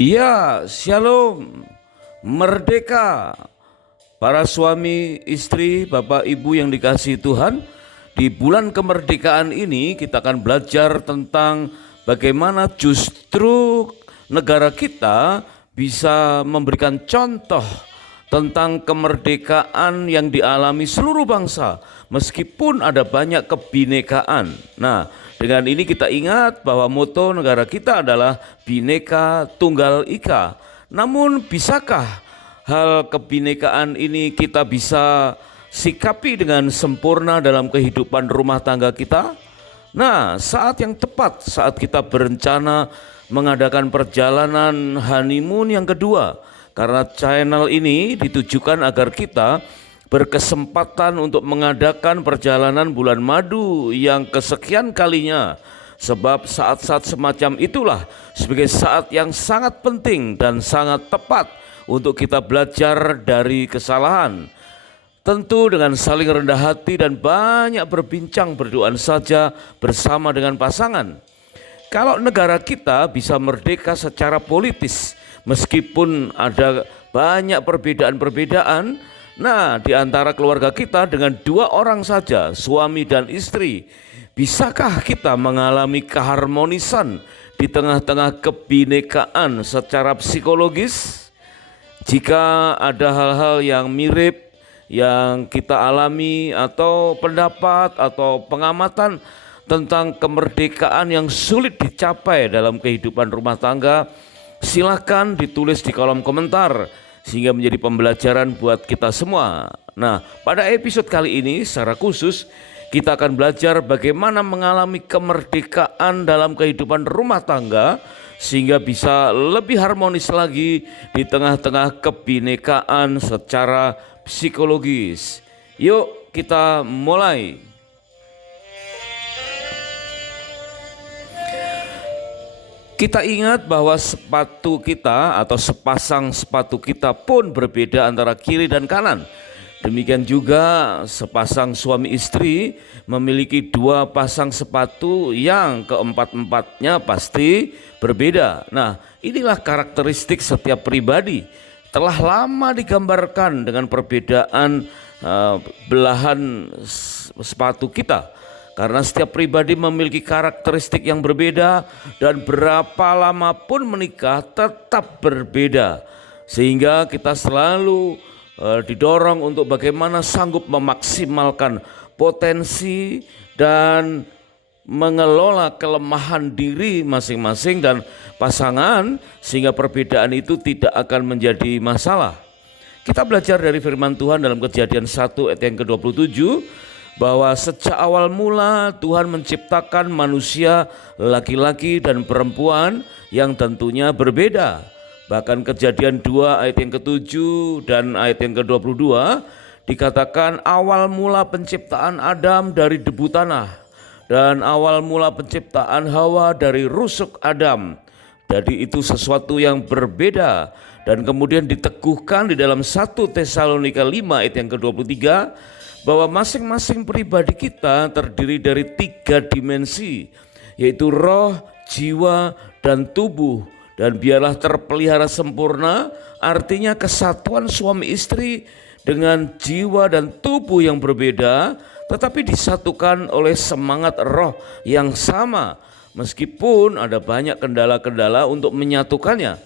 Iya, shalom, merdeka. Para suami, istri, bapak, ibu yang dikasihi Tuhan, di bulan kemerdekaan ini kita akan belajar tentang bagaimana justru negara kita bisa memberikan contoh tentang kemerdekaan yang dialami seluruh bangsa, meskipun ada banyak kebinekaan. Nah, dengan ini kita ingat bahwa moto negara kita adalah Bhinneka Tunggal Ika. Namun bisakah hal kebinekaan ini kita bisa sikapi dengan sempurna dalam kehidupan rumah tangga kita? Nah, saat yang tepat saat kita berencana mengadakan perjalanan honeymoon yang kedua, karena channel ini ditujukan agar kita berkesempatan untuk mengadakan perjalanan bulan madu yang kesekian kalinya. Sebab saat-saat semacam itulah sebagai saat yang sangat penting dan sangat tepat untuk kita belajar dari kesalahan. Tentu dengan saling rendah hati dan banyak berbincang berdoa saja bersama dengan pasangan. Kalau negara kita bisa merdeka secara politis, meskipun ada banyak perbedaan-perbedaan, nah di antara keluarga kita dengan dua orang saja, suami dan istri, bisakah kita mengalami keharmonisan di tengah-tengah kebinekaan secara psikologis? Jika ada hal-hal yang mirip yang kita alami atau pendapat atau pengamatan tentang kemerdekaan yang sulit dicapai dalam kehidupan rumah tangga, silakan ditulis di kolom komentar sehingga menjadi pembelajaran buat kita semua. Nah, pada episode kali ini secara khusus kita akan belajar bagaimana mengalami kemerdekaan dalam kehidupan rumah tangga sehingga bisa lebih harmonis lagi di tengah-tengah kebinekaan secara psikologis. Yuk kita mulai. Kita ingat bahwa sepatu kita atau sepasang sepatu kita pun berbeda antara kiri dan kanan. Demikian juga sepasang suami istri memiliki dua pasang sepatu yang keempat-empatnya pasti berbeda. Nah, inilah karakteristik setiap pribadi. Telah lama digambarkan dengan perbedaan belahan sepatu kita. Karena setiap pribadi memiliki karakteristik yang berbeda dan berapa lama pun menikah tetap berbeda. Sehingga kita selalu didorong untuk bagaimana sanggup memaksimalkan potensi dan mengelola kelemahan diri masing-masing dan pasangan sehingga perbedaan itu tidak akan menjadi masalah. Kita belajar dari firman Tuhan dalam Kejadian 1 ayat yang ke-27 bahwa sejak awal mula Tuhan menciptakan manusia laki-laki dan perempuan yang tentunya berbeda. Bahkan Kejadian 2 ayat yang ke-7 dan ayat yang ke-22 dikatakan awal mula penciptaan Adam dari debu tanah dan awal mula penciptaan Hawa dari rusuk Adam. Jadi itu sesuatu yang berbeda dan kemudian diteguhkan di dalam 1 Tesalonika 5 ayat yang ke-23 bahwa masing-masing pribadi kita terdiri dari 3 dimensi, yaitu roh, jiwa, dan tubuh. Dan biarlah terpelihara sempurna, artinya kesatuan suami istri dengan jiwa dan tubuh yang berbeda, tetapi disatukan oleh semangat roh yang sama, meskipun ada banyak kendala-kendala untuk menyatukannya,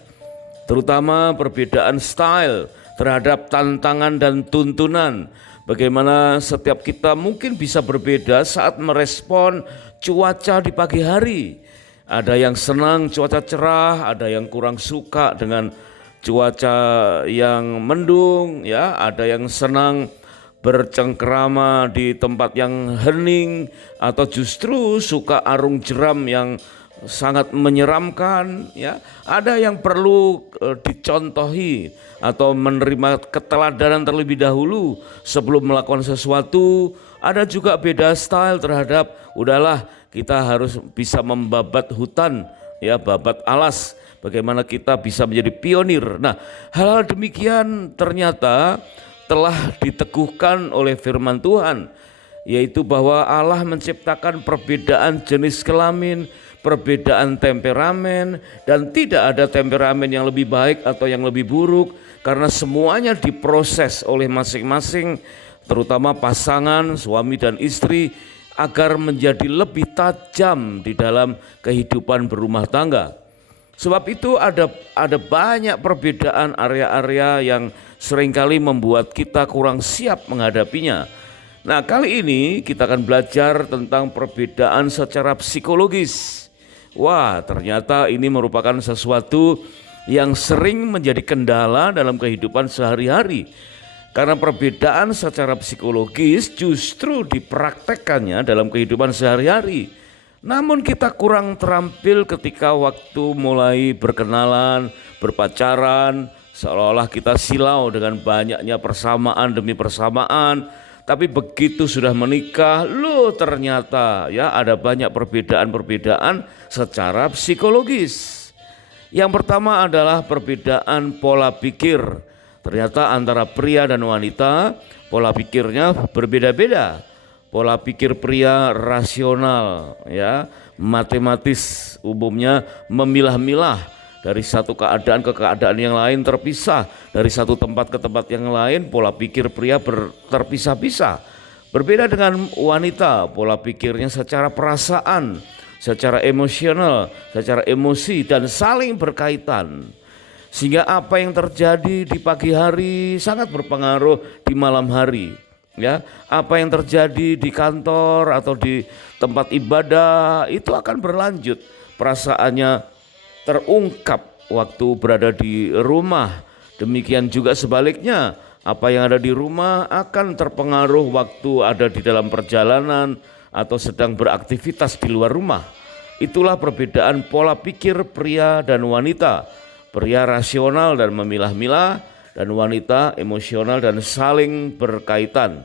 terutama perbedaan style terhadap tantangan dan tuntunan. Bagaimana setiap kita mungkin bisa berbeda saat merespon cuaca di pagi hari. Ada yang senang cuaca cerah, ada yang kurang suka dengan cuaca yang mendung, ya, ada yang senang bercengkrama di tempat yang hening atau justru suka arung jeram yang sangat menyeramkan, ya. Ada yang perlu dicontohi atau menerima keteladanan terlebih dahulu sebelum melakukan sesuatu. Ada juga beda style terhadap udahlah kita harus bisa membabat hutan, ya, babat alas. Bagaimana kita bisa menjadi pionir. Nah, hal-hal demikian ternyata telah diteguhkan oleh firman Tuhan, yaitu bahwa Allah menciptakan perbedaan jenis kelamin, perbedaan temperamen, dan tidak ada temperamen yang lebih baik atau yang lebih buruk, karena semuanya diproses oleh masing-masing, terutama pasangan suami dan istri, agar menjadi lebih tajam di dalam kehidupan berumah tangga. Sebab itu ada banyak perbedaan area-area yang seringkali membuat kita kurang siap menghadapinya. Nah, kali ini kita akan belajar tentang perbedaan secara psikologis. Wah, ternyata ini merupakan sesuatu yang sering menjadi kendala dalam kehidupan sehari-hari. Karena perbedaan secara psikologis justru dipraktekkannya dalam kehidupan sehari-hari. Namun kita kurang terampil ketika waktu mulai berkenalan, berpacaran, seolah-olah kita silau dengan banyaknya persamaan demi persamaan. Tapi begitu sudah menikah, ternyata ya ada banyak perbedaan-perbedaan secara psikologis. Yang pertama adalah perbedaan pola pikir. Ternyata antara pria dan wanita pola pikirnya berbeda-beda. Pola pikir pria rasional, ya, matematis, umumnya memilah-milah dari satu keadaan ke keadaan yang lain, terpisah dari satu tempat ke tempat yang lain. Pola pikir pria terpisah-pisah. Berbeda dengan wanita, pola pikirnya secara perasaan, secara emosional, secara emosi, dan saling berkaitan. Sehingga apa yang terjadi di pagi hari sangat berpengaruh di malam hari. Ya, apa yang terjadi di kantor atau di tempat ibadah itu akan berlanjut. Perasaannya terungkap waktu berada di rumah. Demikian juga sebaliknya, apa yang ada di rumah akan terpengaruh waktu ada di dalam perjalanan atau sedang beraktivitas di luar rumah. Itulah perbedaan pola pikir pria dan wanita. Pria rasional dan memilah-milah, dan wanita emosional dan saling berkaitan.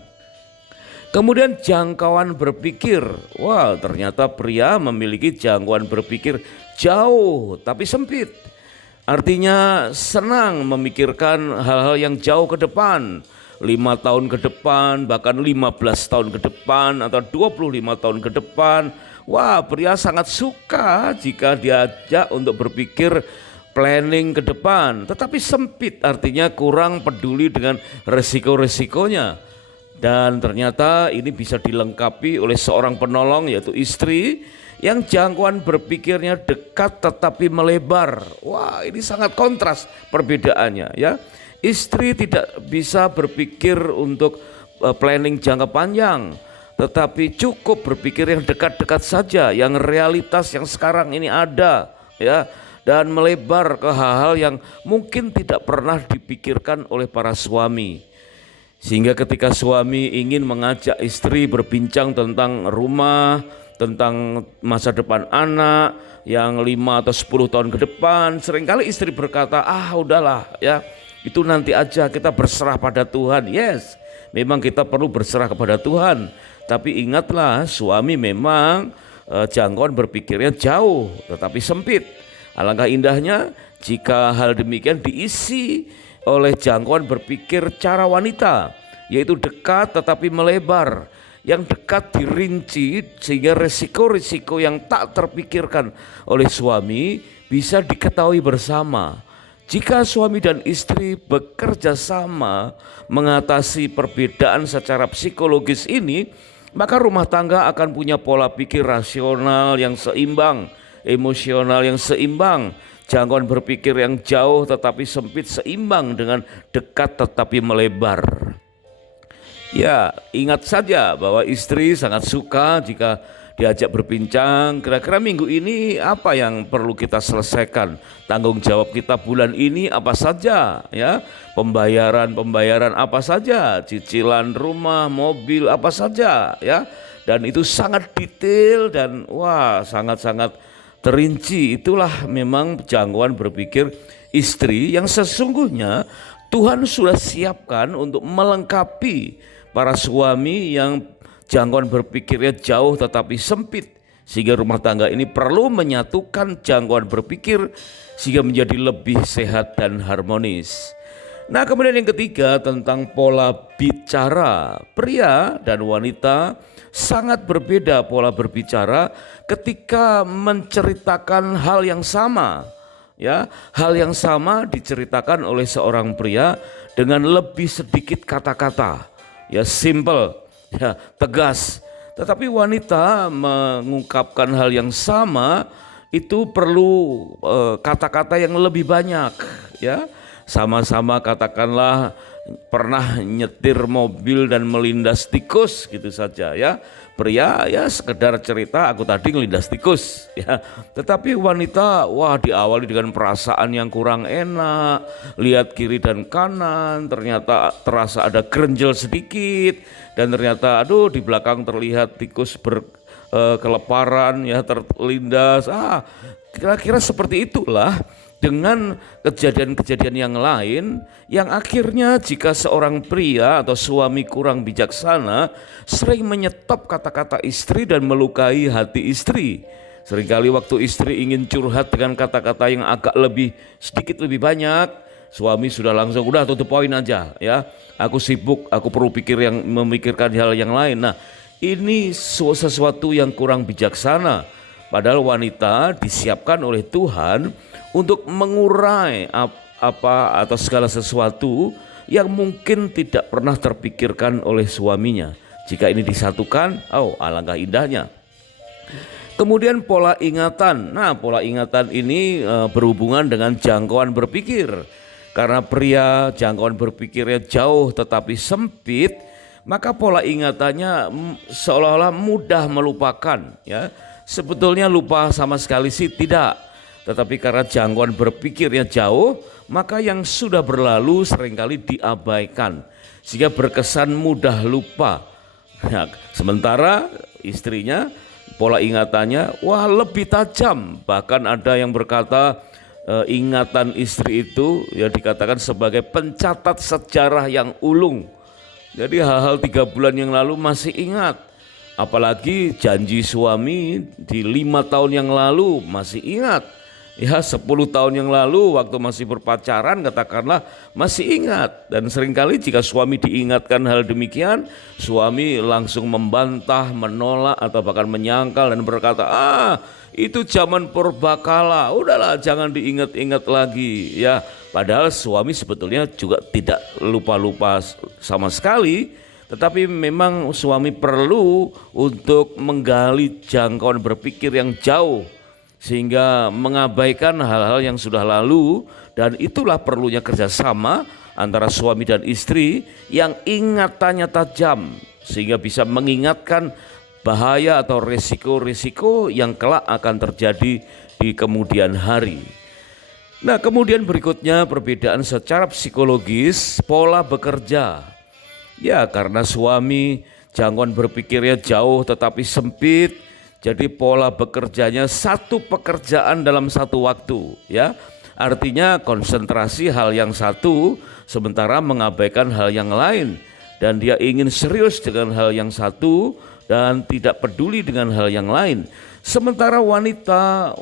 Kemudian jangkauan berpikir. Wah, ternyata pria memiliki jangkauan berpikir jauh tapi sempit. Artinya senang memikirkan hal-hal yang jauh ke depan, 5 tahun ke depan, bahkan 15 tahun ke depan atau 25 tahun ke depan. Wah, pria sangat suka jika diajak untuk berpikir planning ke depan, tetapi sempit, artinya kurang peduli dengan resiko-resikonya. Dan ternyata ini bisa dilengkapi oleh seorang penolong, yaitu istri, yang jangkauan berpikirnya dekat tetapi melebar. Wah, ini sangat kontras perbedaannya, ya. Istri tidak bisa berpikir untuk planning jangka panjang, tetapi cukup berpikir yang dekat-dekat saja, yang realitas yang sekarang ini ada, ya. Dan melebar ke hal-hal yang mungkin tidak pernah dipikirkan oleh para suami. Sehingga ketika suami ingin mengajak istri berbincang tentang rumah, tentang masa depan anak yang 5 atau 10 tahun ke depan, seringkali istri berkata, udahlah ya, itu nanti aja, kita berserah pada Tuhan. Yes, memang kita perlu berserah kepada Tuhan. Tapi ingatlah, suami memang jangkauan berpikirnya jauh tetapi sempit. Alangkah indahnya jika hal demikian diisi oleh jangkauan berpikir cara wanita, yaitu dekat tetapi melebar. Yang dekat dirinci sehingga resiko-resiko yang tak terpikirkan oleh suami bisa diketahui bersama. Jika suami dan istri bekerja sama mengatasi perbedaan secara psikologis ini, maka rumah tangga akan punya pola pikir rasional yang seimbang, emosional yang seimbang, jangkauan berpikir yang jauh tetapi sempit seimbang dengan dekat tetapi melebar. Ya, ingat saja bahwa istri sangat suka jika diajak berbincang, kira-kira minggu ini apa yang perlu kita selesaikan, tanggung jawab kita bulan ini apa saja, ya, pembayaran apa saja, cicilan rumah, mobil apa saja, ya. Dan itu sangat detail dan sangat-sangat terinci. Itulah memang jangkauan berpikir istri yang sesungguhnya Tuhan sudah siapkan untuk melengkapi para suami yang jangkauan berpikirnya jauh tetapi sempit, sehingga rumah tangga ini perlu menyatukan jangkauan berpikir sehingga menjadi lebih sehat dan harmonis. Nah, kemudian yang ketiga tentang pola bicara. Pria dan wanita sangat berbeda pola berbicara ketika menceritakan hal yang sama. Ya, hal yang sama diceritakan oleh seorang pria dengan lebih sedikit kata-kata. Ya, simple, ya, tegas. Tetapi wanita mengungkapkan hal yang sama itu perlu kata-kata yang lebih banyak, ya. Sama-sama katakanlah pernah nyetir mobil dan melindas tikus gitu saja, ya. Pria ya sekedar cerita, aku tadi ngelindas tikus, ya. Tetapi wanita wah diawali dengan perasaan yang kurang enak, lihat kiri dan kanan, ternyata terasa ada gerenjel sedikit, dan ternyata aduh di belakang terlihat tikus keleparan, ya, terlindas. Kira-kira seperti itulah dengan kejadian-kejadian yang lain yang akhirnya jika seorang pria atau suami kurang bijaksana sering menyetop kata-kata istri dan melukai hati istri. Seringkali waktu istri ingin curhat dengan kata-kata yang agak sedikit lebih banyak, suami sudah langsung udah tutup poin aja, ya. Aku sibuk, aku perlu memikirkan hal yang lain. Nah, ini sesuatu yang kurang bijaksana. Padahal wanita disiapkan oleh Tuhan untuk mengurai apa atau segala sesuatu yang mungkin tidak pernah terpikirkan oleh suaminya. Jika ini disatukan, alangkah indahnya. Kemudian pola ingatan. Nah, pola ingatan ini berhubungan dengan jangkauan berpikir. Karena pria jangkauan berpikirnya jauh tetapi sempit, maka pola ingatannya seolah-olah mudah melupakan, ya. Sebetulnya lupa sama sekali sih tidak, tetapi karena jangkauan berpikirnya jauh, maka yang sudah berlalu seringkali diabaikan sehingga berkesan mudah lupa. Nah, sementara istrinya pola ingatannya lebih tajam, bahkan ada yang berkata ingatan istri itu ya dikatakan sebagai pencatat sejarah yang ulung. Jadi hal-hal 3 bulan yang lalu masih ingat. Apalagi janji suami di 5 tahun yang lalu masih ingat. Ya 10 tahun yang lalu waktu masih berpacaran katakanlah masih ingat. Dan seringkali jika suami diingatkan hal demikian, suami langsung membantah, menolak atau bahkan menyangkal dan berkata, itu zaman purbakala, udahlah jangan diingat-ingat lagi, ya. Padahal suami sebetulnya juga tidak lupa-lupa sama sekali. Tetapi memang suami perlu untuk menggali jangkauan berpikir yang jauh sehingga mengabaikan hal-hal yang sudah lalu, dan itulah perlunya kerjasama antara suami dan istri yang ingatannya tajam sehingga bisa mengingatkan bahaya atau risiko-risiko yang kelak akan terjadi di kemudian hari. Nah, kemudian berikutnya perbedaan secara psikologis pola bekerja. Ya, karena suami jangkauan berpikirnya jauh tetapi sempit, jadi pola bekerjanya satu pekerjaan dalam satu waktu, ya. Artinya konsentrasi hal yang satu sementara mengabaikan hal yang lain, dan dia ingin serius dengan hal yang satu dan tidak peduli dengan hal yang lain. Sementara wanita,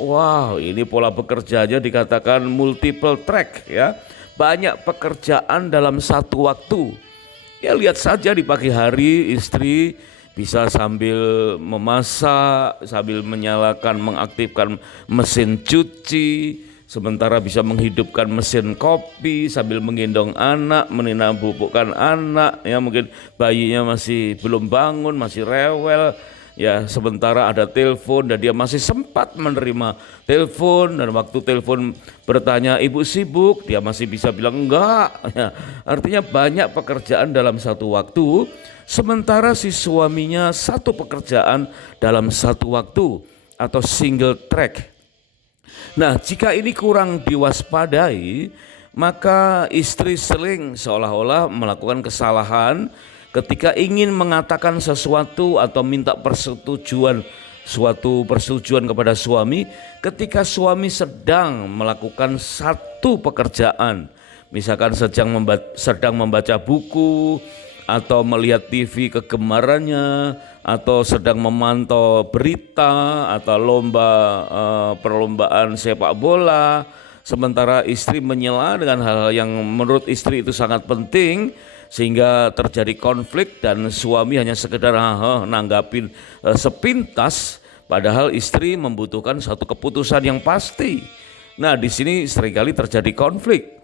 ini pola bekerjanya dikatakan multiple track, ya. Banyak pekerjaan dalam satu waktu. Ya, lihat saja di pagi hari istri bisa sambil memasak, sambil mengaktifkan mesin cuci, sementara bisa menghidupkan mesin kopi sambil menggendong anak, menabupukkan anak, ya mungkin bayinya masih belum bangun, masih rewel. Ya, sementara ada telepon dan dia masih sempat menerima telepon, dan waktu telepon bertanya ibu sibuk, dia masih bisa bilang enggak. Ya, artinya banyak pekerjaan dalam satu waktu, sementara si suaminya satu pekerjaan dalam satu waktu atau single track. Nah, jika ini kurang diwaspadai, maka istri sering seolah-olah melakukan kesalahan ketika ingin mengatakan sesuatu atau minta suatu persetujuan kepada suami ketika suami sedang melakukan satu pekerjaan, misalkan sedang membaca buku atau melihat TV kegemarannya, atau sedang memantau berita atau perlombaan sepak bola, sementara istri menyela dengan hal-hal yang menurut istri itu sangat penting, sehingga terjadi konflik dan suami hanya sekedar nanggapin sepintas, padahal istri membutuhkan satu keputusan yang pasti. Nah, di sini seringkali terjadi konflik.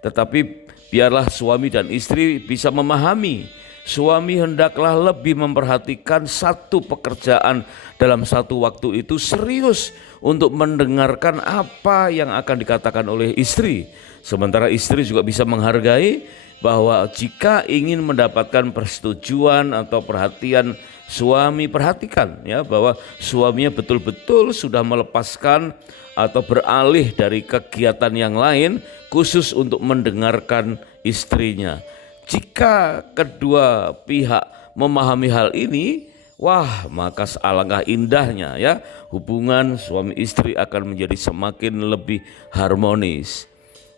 Tetapi biarlah suami dan istri bisa memahami, suami hendaklah lebih memperhatikan satu pekerjaan dalam satu waktu itu serius untuk mendengarkan apa yang akan dikatakan oleh istri. Sementara istri juga bisa menghargai bahwa jika ingin mendapatkan persetujuan atau perhatian suami, perhatikan ya bahwa suaminya betul-betul sudah melepaskan atau beralih dari kegiatan yang lain khusus untuk mendengarkan istrinya. Jika kedua pihak memahami hal ini, wah, maka alangkah indahnya ya hubungan suami istri akan menjadi semakin lebih harmonis.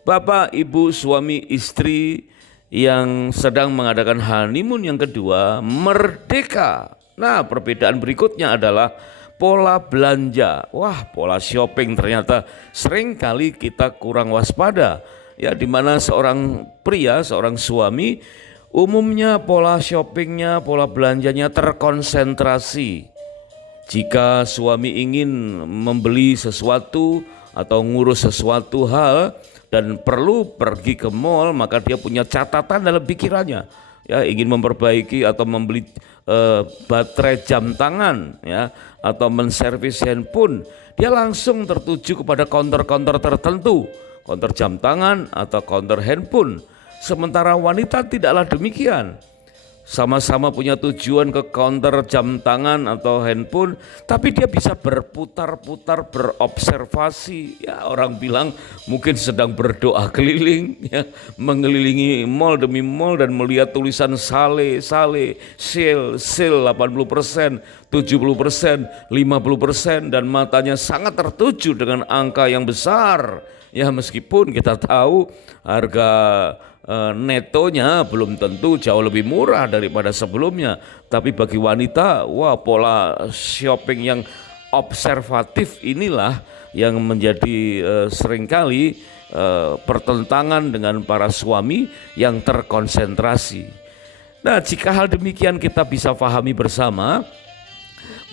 Bapak, Ibu, suami istri yang sedang mengadakan honeymoon yang kedua, merdeka. Nah, perbedaan berikutnya adalah pola belanja. Wah, pola shopping ternyata sering kali kita kurang waspada. Ya, di mana seorang pria, seorang suami umumnya pola shoppingnya, pola belanjanya terkonsentrasi. Jika suami ingin membeli sesuatu atau ngurus sesuatu hal dan perlu pergi ke mall, maka dia punya catatan dalam pikirannya. Ya, ingin memperbaiki atau membeli baterai jam tangan ya atau menservis handphone, dia langsung tertuju kepada counter-counter tertentu, counter jam tangan atau counter handphone. Sementara wanita tidaklah demikian. Sama-sama punya tujuan ke counter jam tangan atau handphone, tapi dia bisa berputar-putar, berobservasi. Ya, orang bilang mungkin sedang berdoa keliling, ya, mengelilingi mall demi mall dan melihat tulisan sale, sale, sale, sale 80%, 70%, 50%, dan matanya sangat tertuju dengan angka yang besar. Ya, meskipun kita tahu harga netonya belum tentu jauh lebih murah daripada sebelumnya, tapi bagi wanita, wah, pola shopping yang observatif inilah yang menjadi seringkali pertentangan dengan para suami yang terkonsentrasi. Nah, jika hal demikian kita bisa pahami bersama,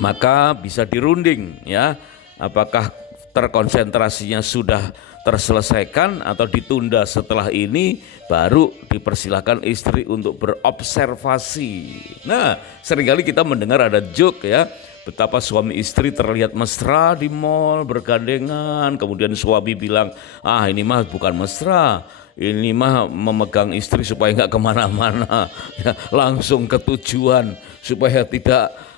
maka bisa dirunding ya, apakah terkonsentrasinya sudah terselesaikan atau ditunda. Setelah ini baru dipersilakan istri untuk berobservasi. Nah, seringkali kita mendengar ada joke ya, betapa suami istri terlihat mesra di mall bergandengan, kemudian suami bilang, ini mah bukan mesra, ini mah memegang istri supaya nggak kemana-mana ya, langsung ke tujuan, supaya tidak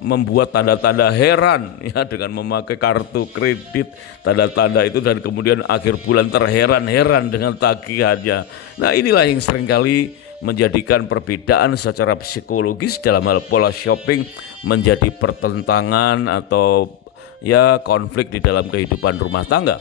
membuat tanda-tanda heran ya dengan memakai kartu kredit, tanda-tanda itu, dan kemudian akhir bulan terheran-heran dengan tagihannya. Nah, inilah yang seringkali menjadikan perbedaan secara psikologis dalam hal pola shopping menjadi pertentangan atau ya konflik di dalam kehidupan rumah tangga.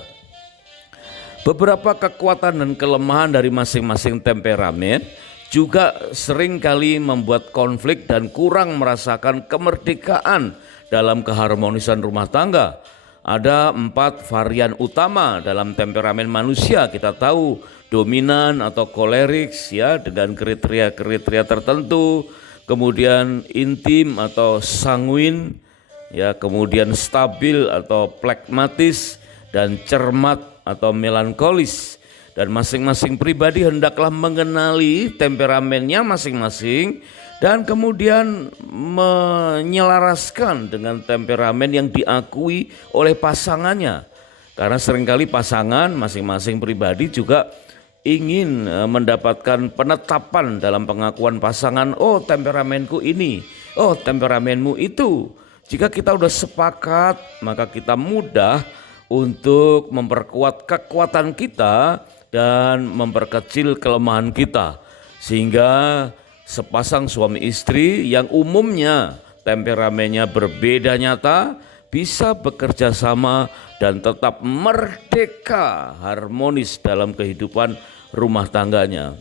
Beberapa kekuatan dan kelemahan dari masing-masing temperamen juga sering kali membuat konflik dan kurang merasakan kemerdekaan dalam keharmonisan rumah tangga. Ada 4 varian utama dalam temperamen manusia. Kita tahu dominan atau kolerik ya dengan kriteria-kriteria tertentu, kemudian intim atau sanguin ya, kemudian stabil atau plekmatis, dan cermat atau melankolis. Dan masing-masing pribadi hendaklah mengenali temperamennya masing-masing dan kemudian menyelaraskan dengan temperamen yang diakui oleh pasangannya. Karena seringkali pasangan masing-masing pribadi juga ingin mendapatkan penetapan dalam pengakuan pasangan, oh temperamenku ini, oh temperamenmu itu. Jika kita sudah sepakat, maka kita mudah untuk memperkuat kekuatan kita dan memperkecil kelemahan kita, sehingga sepasang suami istri yang umumnya temperamennya berbeda nyata bisa bekerja sama dan tetap merdeka harmonis dalam kehidupan rumah tangganya.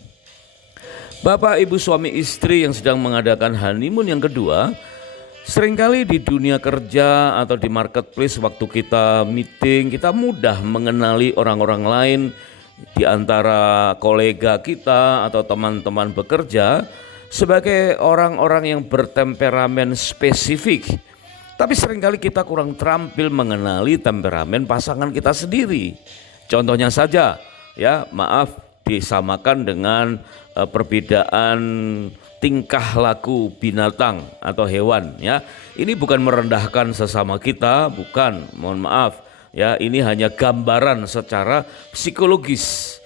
Bapak, Ibu, suami istri yang sedang mengadakan honeymoon yang kedua, Seringkali di dunia kerja atau di marketplace waktu kita meeting, kita mudah mengenali orang-orang lain di antara kolega kita atau teman-teman bekerja sebagai orang-orang yang bertemperamen spesifik. Tapi seringkali kita kurang terampil mengenali temperamen pasangan kita sendiri. Contohnya saja, ya maaf, disamakan dengan perbedaan tingkah laku binatang atau hewan, ya. Ini bukan merendahkan sesama kita, bukan, mohon maaf, ya. Ini hanya gambaran secara psikologis.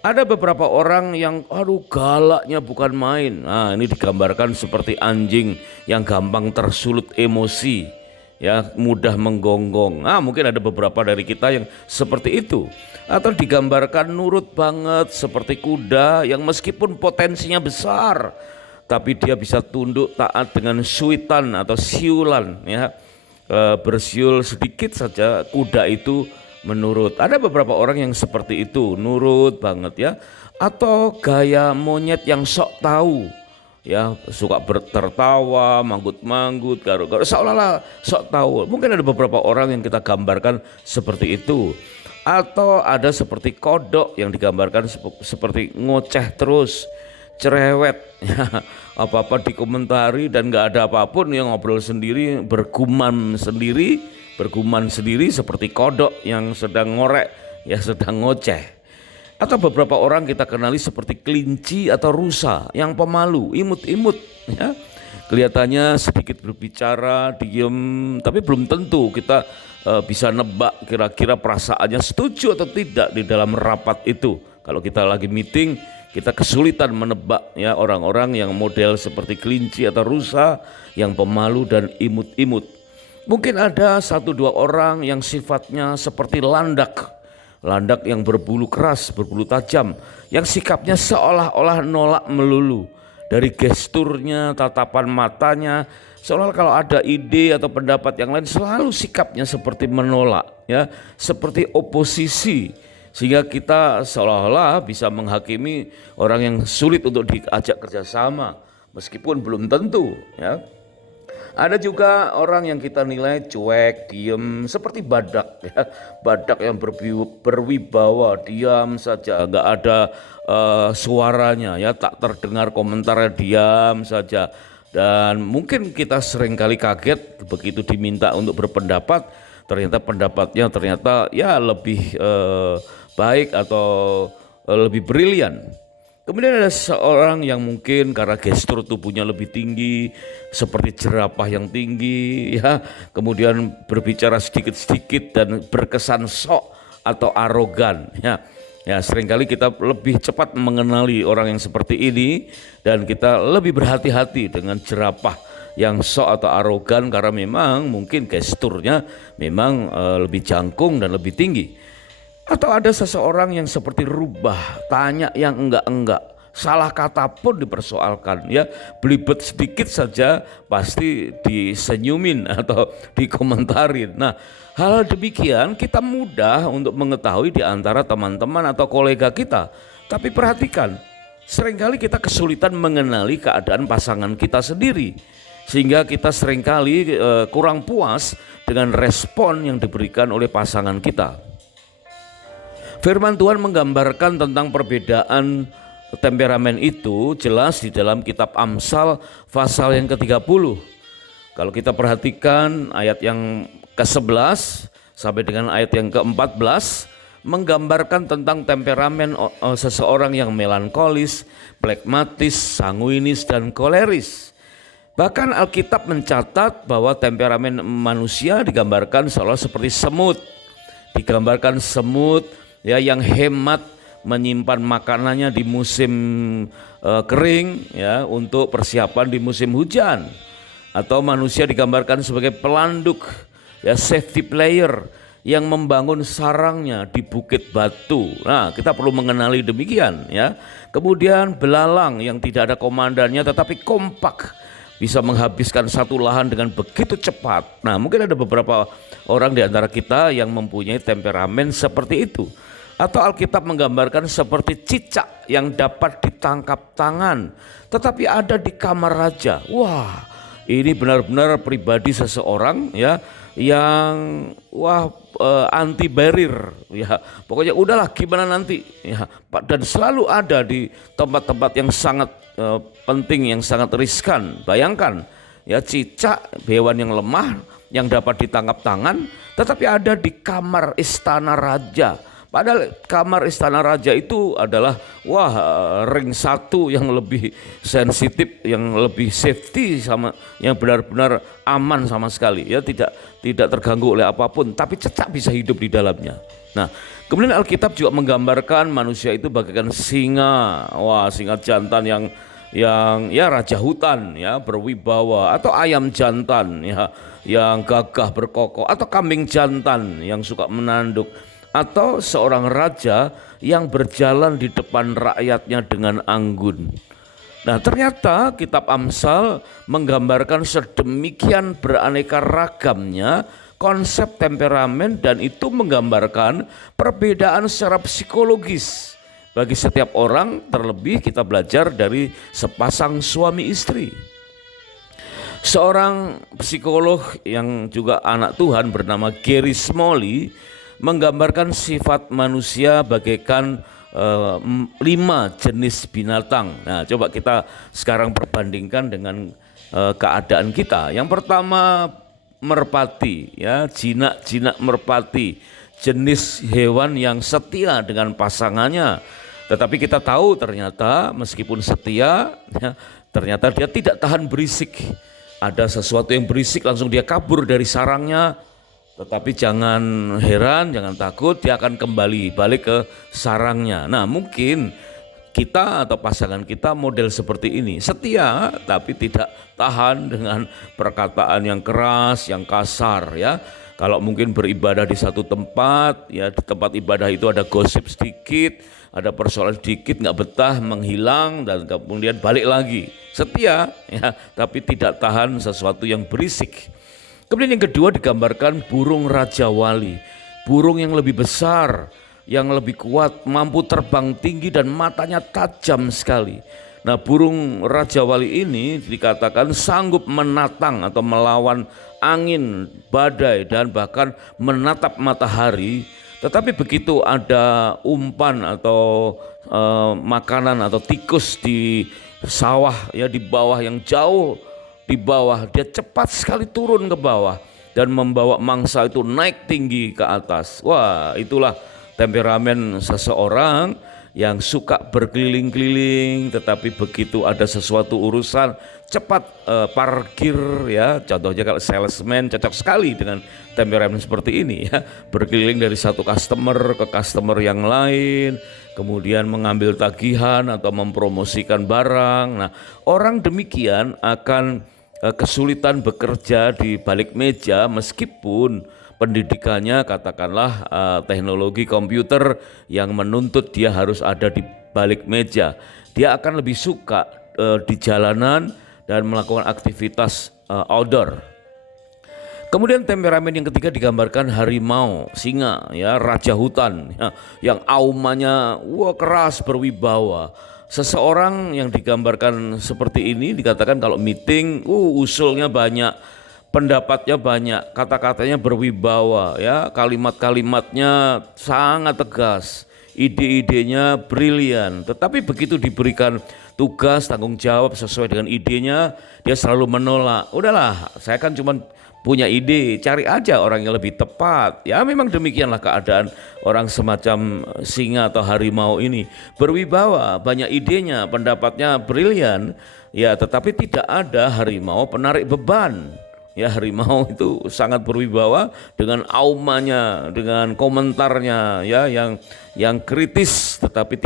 Ada beberapa orang yang galaknya bukan main. Nah, ini digambarkan seperti anjing yang gampang tersulut emosi, ya, mudah menggonggong. Nah, mungkin ada beberapa dari kita yang seperti itu. Atau digambarkan nurut banget seperti kuda yang meskipun potensinya besar, tapi dia bisa tunduk taat dengan suitan atau siulan, ya. Bersiul sedikit saja kuda itu menurut. Ada beberapa orang yang seperti itu, nurut banget, ya. Atau gaya monyet yang sok tahu, ya, suka tertawa, manggut-manggut, garuk-garuk, seolah-olah sok tahu. Mungkin ada beberapa orang yang kita gambarkan seperti itu. Atau ada seperti kodok yang digambarkan seperti ngoceh terus, cerewet, ya, apa-apa dikomentari dan gak ada apapun, yang ngobrol sendiri, bergumam sendiri seperti kodok yang sedang ngorek, ya, sedang ngoceh. Atau beberapa orang kita kenali seperti kelinci atau rusa yang pemalu, imut-imut, ya. Kelihatannya sedikit berbicara, diem, tapi belum tentu kita bisa nebak kira-kira perasaannya setuju atau tidak di dalam rapat itu. Kalau kita lagi meeting, kita kesulitan menebak, ya, orang-orang yang model seperti kelinci atau rusa yang pemalu dan imut-imut. Mungkin ada 1-2 orang yang sifatnya seperti landak yang berbulu keras, berbulu tajam, yang sikapnya seolah-olah nolak melulu. Dari gesturnya, tatapan matanya, seolah kalau ada ide atau pendapat yang lain selalu sikapnya seperti menolak, ya, seperti oposisi, sehingga kita seolah-olah bisa menghakimi orang yang sulit untuk diajak kerjasama meskipun belum tentu, ya. Ada juga orang yang kita nilai cuek, diem, seperti badak, ya. Badak yang berwibawa, diam saja, nggak ada suaranya, ya, tak terdengar komentarnya, diam saja. Dan mungkin kita seringkali kaget begitu diminta untuk berpendapat, ternyata pendapatnya ya lebih baik atau lebih brilian. Kemudian ada seorang yang mungkin karena gestur tubuhnya lebih tinggi, seperti jerapah yang tinggi, ya, kemudian berbicara sedikit-sedikit dan berkesan sok atau arogan, ya. Ya, seringkali kita lebih cepat mengenali orang yang seperti ini dan kita lebih berhati-hati dengan jerapah yang sok atau arogan karena memang mungkin gesturnya memang lebih jangkung dan lebih tinggi. Atau ada seseorang yang seperti rubah, tanya yang enggak-enggak, salah kata pun dipersoalkan, ya, belibet sedikit saja pasti disenyumin atau dikomentarin. Nah, hal demikian kita mudah untuk mengetahui di antara teman-teman atau kolega kita. Tapi perhatikan, seringkali kita kesulitan mengenali keadaan pasangan kita sendiri, sehingga kita seringkali kurang puas dengan respon yang diberikan oleh pasangan kita. Firman Tuhan menggambarkan tentang perbedaan temperamen itu jelas di dalam kitab Amsal pasal yang ke-30. Kalau kita perhatikan ayat yang ke-11 sampai dengan ayat yang ke-14 menggambarkan tentang temperamen seseorang yang melankolis, plekmatis, sanguinis, dan koleris. Bahkan Alkitab mencatat bahwa temperamen manusia digambarkan seolah seperti semut. Digambarkan semut, ya, yang hemat menyimpan makanannya di musim kering, ya, untuk persiapan di musim hujan. Atau manusia digambarkan sebagai pelanduk, ya, safety player yang membangun sarangnya di bukit batu. Nah, kita perlu mengenali demikian, ya. Kemudian belalang yang tidak ada komandannya tetapi kompak, bisa menghabiskan satu lahan dengan begitu cepat. Nah, mungkin ada beberapa orang di antara kita yang mempunyai temperamen seperti itu. Atau Alkitab menggambarkan seperti cicak yang dapat ditangkap tangan tetapi ada di kamar raja. Wah, Ini benar-benar pribadi seseorang ya yang anti barrier ya. Pokoknya udahlah gimana nanti ya. Dan selalu ada di tempat-tempat yang sangat penting, yang sangat riskan. Bayangkan ya, cicak, hewan yang lemah yang dapat ditangkap tangan, tetapi ada di kamar istana raja. Padahal kamar istana raja itu adalah ring satu yang lebih sensitif, yang lebih safety, sama yang benar-benar aman sama sekali ya, tidak terganggu oleh apapun, tapi cicak bisa hidup di dalamnya. Nah, kemudian Alkitab juga menggambarkan manusia itu bagaikan singa. Singa jantan yang ya raja hutan ya, berwibawa, atau ayam jantan ya yang gagah berkokok, atau kambing jantan yang suka menanduk, atau seorang raja yang berjalan di depan rakyatnya dengan anggun. Nah, ternyata kitab Amsal menggambarkan sedemikian beraneka ragamnya konsep temperamen, dan itu menggambarkan perbedaan secara psikologis bagi setiap orang. Terlebih kita belajar dari sepasang suami istri. Seorang psikolog yang juga anak Tuhan bernama Gary Smalley menggambarkan sifat manusia bagaikan 5 jenis binatang. Nah, coba kita sekarang perbandingkan dengan keadaan kita. Yang pertama, merpati ya, jinak-jinak merpati, jenis hewan yang setia dengan pasangannya. Tetapi kita tahu ternyata meskipun setia ya, ternyata dia tidak tahan berisik. Ada sesuatu yang berisik langsung dia kabur dari sarangnya. Tetapi jangan heran, jangan takut, dia akan kembali balik ke sarangnya. Nah, mungkin kita atau pasangan kita model seperti ini, setia tapi tidak tahan dengan perkataan yang keras, yang kasar ya. Kalau mungkin beribadah di satu tempat ya, di tempat ibadah itu ada gosip sedikit, ada persoalan sedikit, nggak betah, menghilang, dan kemudian balik lagi. Setia ya, tapi tidak tahan sesuatu yang berisik. Kemudian yang kedua digambarkan burung Raja Wali, burung yang lebih besar, yang lebih kuat, mampu terbang tinggi dan matanya tajam sekali. Nah, burung Raja Wali ini dikatakan sanggup menatang atau melawan angin, badai, dan bahkan menatap matahari. Tetapi begitu ada umpan atau makanan atau tikus di sawah ya, di bawah yang jauh di bawah, dia cepat sekali turun ke bawah dan membawa mangsa itu naik tinggi ke atas. Itulah temperamen seseorang yang suka berkeliling-keliling, tetapi begitu ada sesuatu urusan cepat parkir ya. Contohnya kalau salesman cocok sekali dengan temperamen seperti ini ya, berkeliling dari satu customer ke customer yang lain, kemudian mengambil tagihan atau mempromosikan barang. Nah, orang demikian akan kesulitan bekerja di balik meja meskipun pendidikannya katakanlah teknologi komputer yang menuntut dia harus ada di balik meja. Dia akan lebih suka di jalanan dan melakukan aktivitas outdoor. Kemudian temperamen yang ketiga digambarkan harimau, singa ya, raja hutan ya, yang aumannya keras, berwibawa. Seseorang yang digambarkan seperti ini dikatakan kalau meeting usulnya banyak, pendapatnya banyak, kata-katanya berwibawa ya, kalimat-kalimatnya sangat tegas, ide-idenya brilian. Tetapi begitu diberikan tugas, tanggung jawab sesuai dengan idenya, dia selalu menolak. Udahlah, saya kan cuma punya ide, cari aja orang yang lebih tepat. Ya memang demikianlah keadaan orang semacam singa atau harimau ini. Berwibawa, banyak idenya, pendapatnya brilian, ya tetapi tidak ada harimau penarik beban. Ya, harimau itu sangat berwibawa dengan aumannya, dengan komentarnya ya yang kritis, tetapi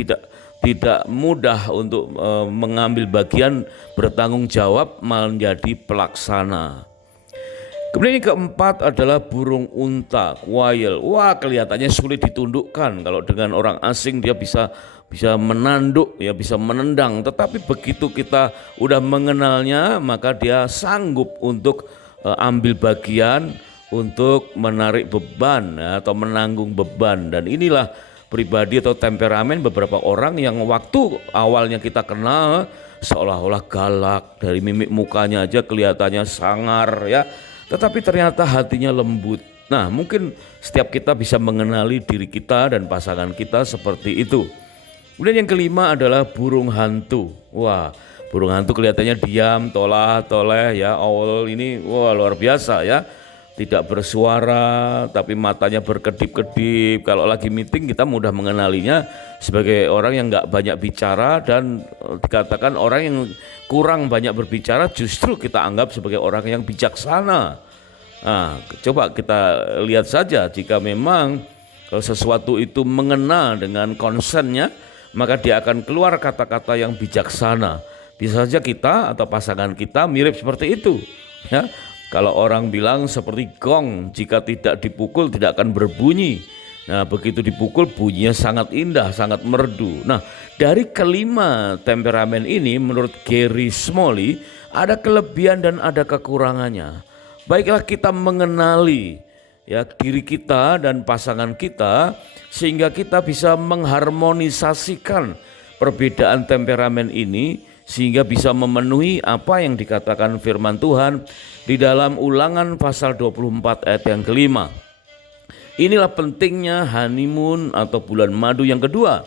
tidak mudah untuk mengambil bagian, bertanggung jawab, menjadi pelaksana. Kemudian yang keempat adalah burung unta, quail. Kelihatannya sulit ditundukkan. Kalau dengan orang asing dia bisa menanduk, ya bisa menendang. Tetapi begitu kita udah mengenalnya, maka dia sanggup untuk ambil bagian untuk menarik beban ya, atau menanggung beban. Dan inilah pribadi atau temperamen beberapa orang yang waktu awalnya kita kenal seolah-olah galak, dari mimik mukanya aja kelihatannya sangar ya, tetapi ternyata hatinya lembut. Nah, mungkin setiap kita bisa mengenali diri kita dan pasangan kita seperti itu. Kemudian yang kelima adalah burung hantu. Wah, burung hantu kelihatannya diam, toleh ya, owl ini wah luar biasa ya. Tidak bersuara tapi matanya berkedip-kedip. Kalau lagi meeting kita mudah mengenalinya sebagai orang yang nggak banyak bicara, dan dikatakan orang yang kurang banyak berbicara justru kita anggap sebagai orang yang bijaksana. Nah, coba kita lihat saja, jika memang kalau sesuatu itu mengena dengan konsennya, maka dia akan keluar kata-kata yang bijaksana. Bisa saja kita atau pasangan kita mirip seperti itu ya. Kalau orang bilang seperti gong, jika tidak dipukul tidak akan berbunyi. Nah, begitu dipukul bunyinya sangat indah, sangat merdu. Nah, dari kelima temperamen ini menurut Gary Smalley ada kelebihan dan ada kekurangannya. Baiklah kita mengenali ya diri kita dan pasangan kita sehingga kita bisa mengharmonisasikan perbedaan temperamen ini sehingga bisa memenuhi apa yang dikatakan firman Tuhan di dalam Ulangan pasal 24 ayat yang kelima. Inilah pentingnya honeymoon atau bulan madu yang kedua.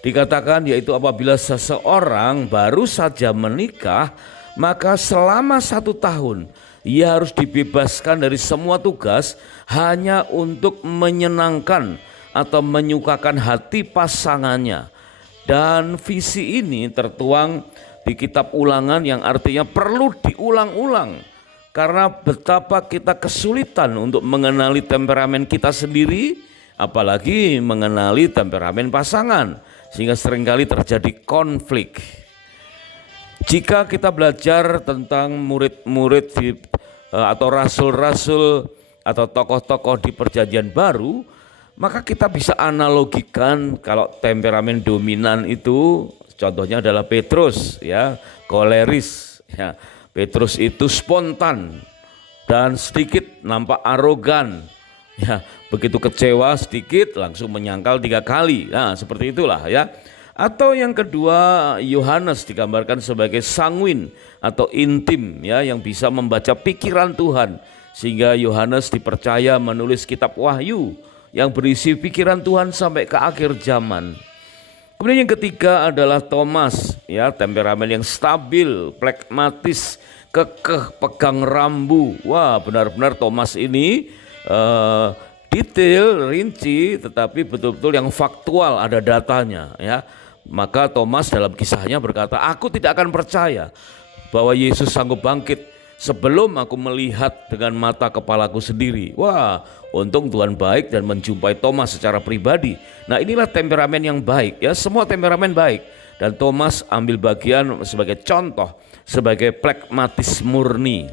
Dikatakan yaitu apabila seseorang baru saja menikah, maka selama 1 tahun ia harus dibebaskan dari semua tugas hanya untuk menyenangkan atau menyukakan hati pasangannya. Dan visi ini tertuang di kitab Ulangan yang artinya perlu diulang-ulang. Karena betapa kita kesulitan untuk mengenali temperamen kita sendiri, apalagi mengenali temperamen pasangan, sehingga seringkali terjadi konflik. Jika kita belajar tentang murid-murid atau rasul-rasul atau tokoh-tokoh di Perjanjian Baru, maka kita bisa analogikan kalau temperamen dominan itu contohnya adalah Petrus ya, koleris ya. Petrus itu spontan dan sedikit nampak arogan ya, begitu kecewa sedikit langsung menyangkal 3 kali. Nah, seperti itulah ya. Atau yang kedua, Yohanes digambarkan sebagai sanguin atau intim ya, yang bisa membaca pikiran Tuhan, sehingga Yohanes dipercaya menulis kitab Wahyu yang berisi pikiran Tuhan sampai ke akhir zaman. Kemudian yang ketiga adalah Thomas ya, temperamen yang stabil, pragmatis, kekeh, pegang rambu. Wah, benar-benar Thomas ini detail, rinci, tetapi betul-betul yang faktual, ada datanya ya. Maka Thomas dalam kisahnya berkata, aku tidak akan percaya bahwa Yesus sanggup bangkit sebelum aku melihat dengan mata kepalaku sendiri. Wah, untung Tuhan baik dan menjumpai Thomas secara pribadi. Nah, inilah temperamen yang baik ya, semua temperamen baik. Dan Thomas ambil bagian sebagai contoh, sebagai pragmatis murni.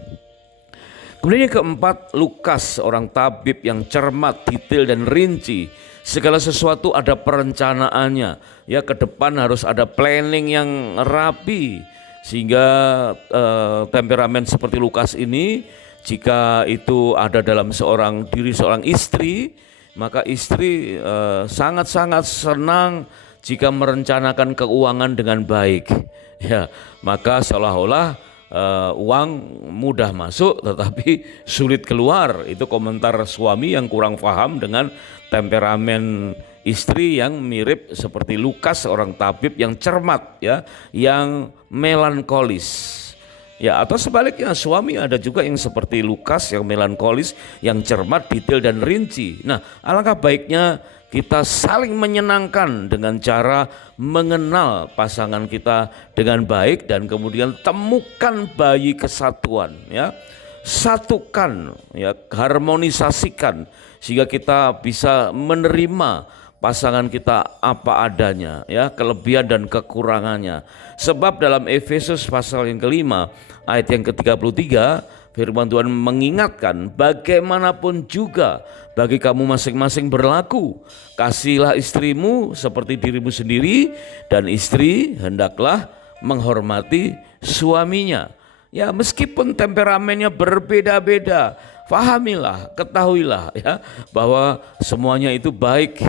Kemudian yang keempat, Lukas, orang tabib yang cermat, detail dan rinci. Segala sesuatu ada perencanaannya. Ya, ke depan harus ada planning yang rapi. Sehingga temperamen seperti Lukas ini, jika itu ada dalam diri seorang istri, maka istri sangat-sangat senang jika merencanakan keuangan dengan baik. Ya, maka seolah-olah uang mudah masuk tetapi sulit keluar. Itu komentar suami yang kurang paham dengan temperamen istri yang mirip seperti Lukas, orang tabib yang cermat ya, yang melankolis. Ya, atau sebaliknya suami ada juga yang seperti Lukas yang melankolis, yang cermat, detail dan rinci. Nah, alangkah baiknya kita saling menyenangkan dengan cara mengenal pasangan kita dengan baik dan kemudian temukan bayi kesatuan ya. Satukan ya, harmonisasikan sehingga kita bisa menerima pasangan kita apa adanya ya, kelebihan dan kekurangannya. Sebab dalam Efesus pasal yang kelima ayat yang ke-33 firman Tuhan mengingatkan, bagaimanapun juga bagi kamu masing-masing berlaku, kasihilah istrimu seperti dirimu sendiri, dan istri hendaklah menghormati suaminya. Ya, meskipun temperamennya berbeda-beda, fahamilah, ketahuilah ya bahwa semuanya itu baik.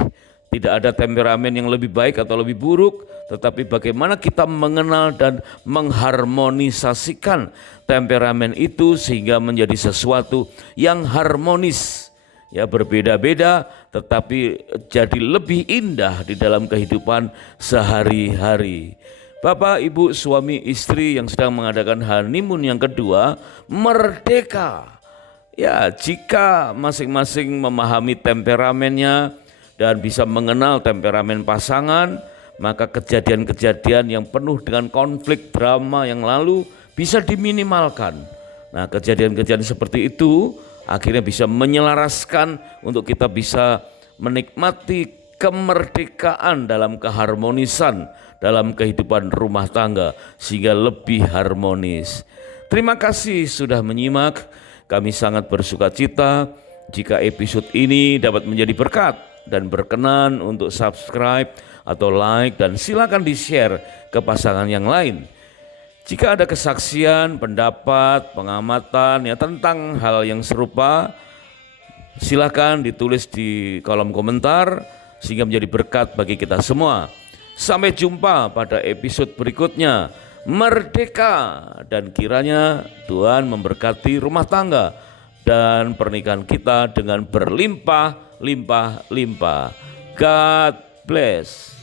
Tidak ada temperamen yang lebih baik atau lebih buruk, tetapi bagaimana kita mengenal dan mengharmonisasikan temperamen itu sehingga menjadi sesuatu yang harmonis. Ya, berbeda-beda tetapi jadi lebih indah di dalam kehidupan sehari-hari. Bapak, Ibu, suami istri yang sedang mengadakan honeymoon yang kedua, merdeka. Ya, jika masing-masing memahami temperamennya dan bisa mengenal temperamen pasangan, maka kejadian-kejadian yang penuh dengan konflik drama yang lalu bisa diminimalkan. Nah, kejadian-kejadian seperti itu akhirnya bisa menyelaraskan untuk kita bisa menikmati kemerdekaan dalam keharmonisan dalam kehidupan rumah tangga sehingga lebih harmonis. Terima kasih sudah menyimak. Kami sangat bersuka cita jika episode ini dapat menjadi berkat dan berkenan untuk subscribe atau like dan silakan di-share ke pasangan yang lain. Jika ada kesaksian, pendapat, pengamatan ya tentang hal yang serupa, silakan ditulis di kolom komentar sehingga menjadi berkat bagi kita semua. Sampai jumpa pada episode berikutnya. Merdeka, dan kiranya Tuhan memberkati rumah tangga dan pernikahan kita dengan berlimpah-limpah. God bless.